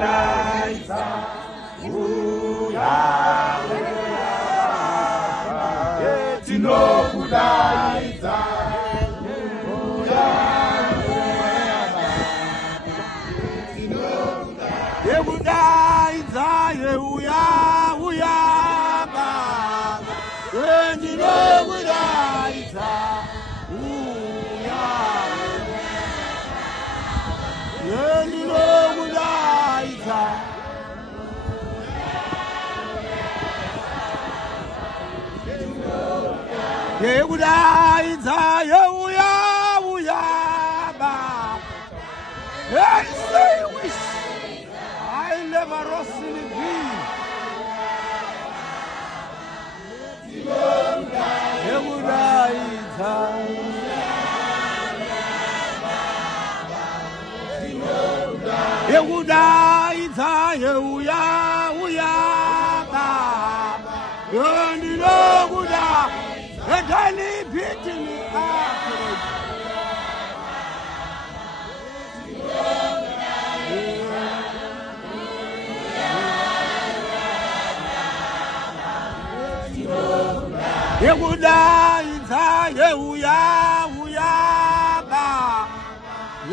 Yekudaiza, uya, yetinokudaiza, uya, yekudaiza, uya, uya, yetinokudaiza, uya, yetinokudaiza. Yekudaiza, uya, uya, hey, say wish. I never lost in the dream. Yekudaiza, yekudaiza, uya, uya, yendinokuda, etani pitini akere. Yekudaiza, uya, uya,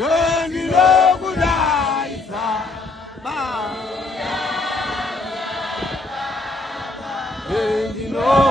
yendinokudaiza, yendinokudaiza.